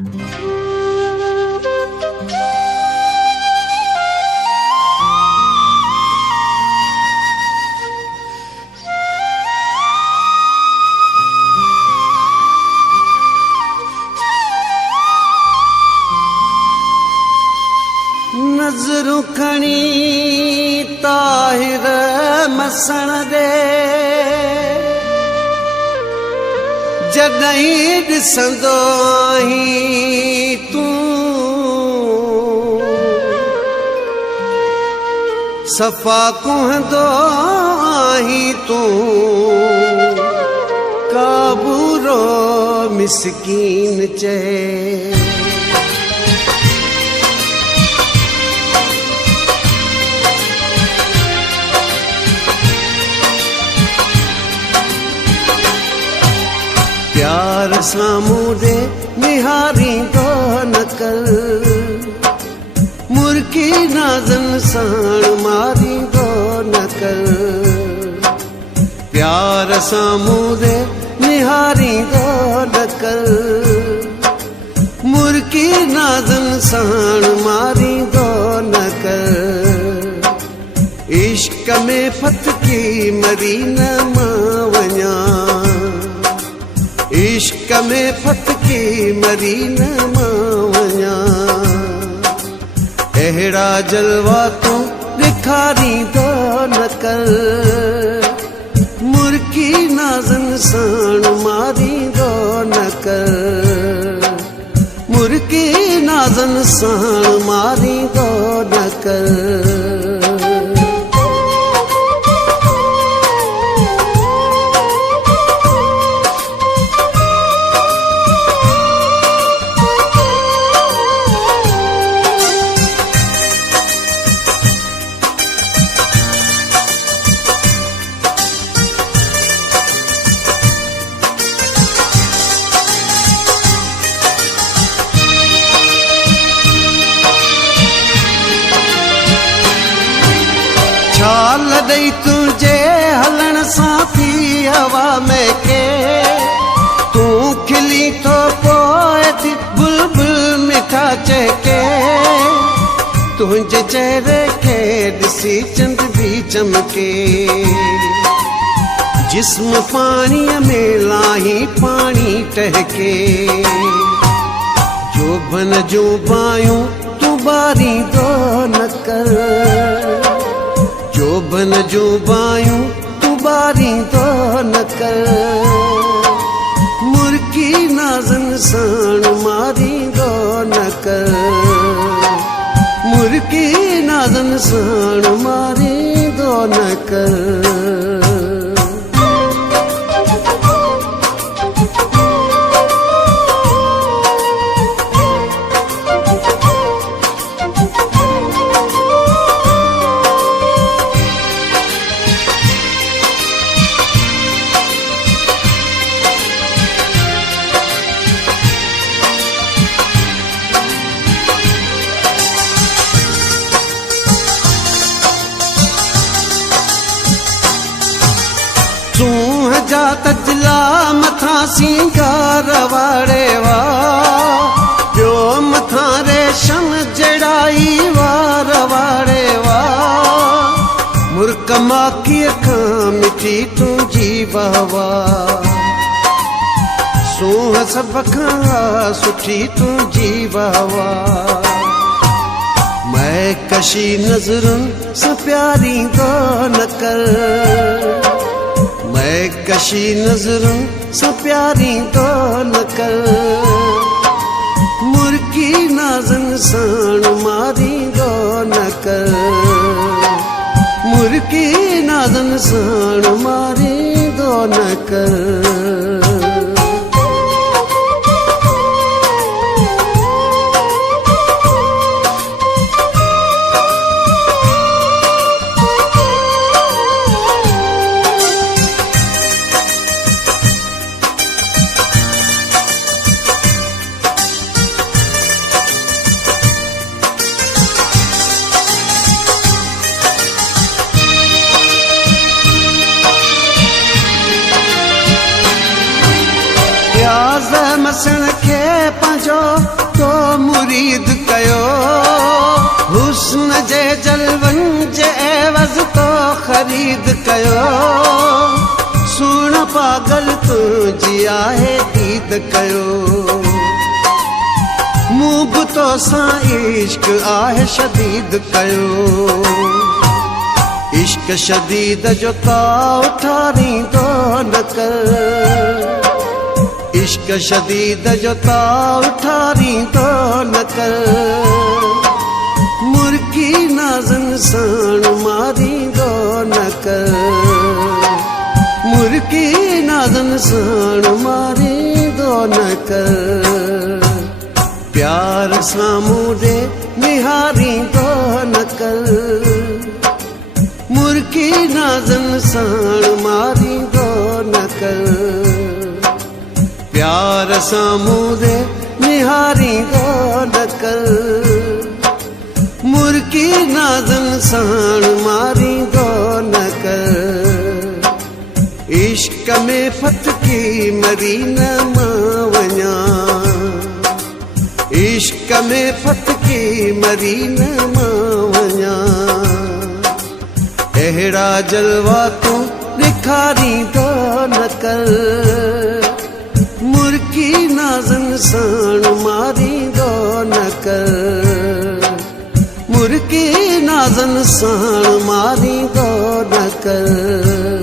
नज़रूं खणी ताहिर मसण दे जॾहिं ॾिसंदो आहीं तूं सफ़ा कुहंदो आहीं तूं काबूरो मिसकीन चए प्यार साम्हूं ॾे निहारींदो न कर मुर्की नाज़न साण मारींदो न कर प्यार साम्हूं ॾे निहारींदो न कर मुर्की नाज़न साण मारींदो न कर इश्क में फतकी मरी न मां वञा इश्क में फतकी मरी न मां वञा अहिड़ा जलवा तूं ॾेखारींदो न कर मुर्की नाज़न साण मारींदो न कर मुर्की नाज़न साण मारींदो न कर छाल ॾेई तुंहिंजे हलण सां थी हवा में के तूं खिली थो पोइ थी बुलबुल मिठा चहके तुंहिंजे चहिरे खे ॾिसी चंड भी चमके जिस्म पाणीअ में लाही पाणी टहके जोबन जूं बायूं तूं ॿारींदो न कर जोबन जूं बायूं तूं ॿारींदो न कर मुर्की नाज़न साण मारींदो न कर मुर्की नाज़न साण मारींदो न कर सूंह जा तजला मथां सिंगार वारे वा ॿियो मथां रेशम जड़ाई वार वारे वा मुर्क माखीअ खां मिठी तुंहिंजी वाहवा सूंह सभ खां सुठी तुंहिंजी वाहवा महकशी नज़रुनि सां प्यारींदो न कर महकशी नज़रुनि सां प्यारींदो न कर मुर्की नाज़न साण मारींदो न कर मुर्की नाज़न साण मारींदो न कर मुरीद कयो हुस्न जे जलवन जे एवज़ तो ख़रीद कयो सुण पागल तुझी आहे दीद कयो मूं बि तोसां इश्क आहे शदीद कयो इश्क शदीद जो ताव ठारींदो न कर इश्क शदीद जो ताव ठारींदो न कर मुर्गी नाज़न साण मारींदो न कर मुर्गी नाज़न साण मारींदो न कर प्यार साम्हूं ॾे निहारींदो न कर मुर्गी नाज़न साण मारींदो न कर प्यार साम्हूं ॾे निहारींदो न कर मुर्गी नाज़न साण मारींदो न कर इश्क में फतकी मरी न मां वञा इश्क में फतकी मरी न मां वञा अहिड़ा जलवा तूं ॾेखारींदो न कर मुर्गी नाज़न साण मारींदो न कर मुर्गी नाज़न साण मारींदो न कर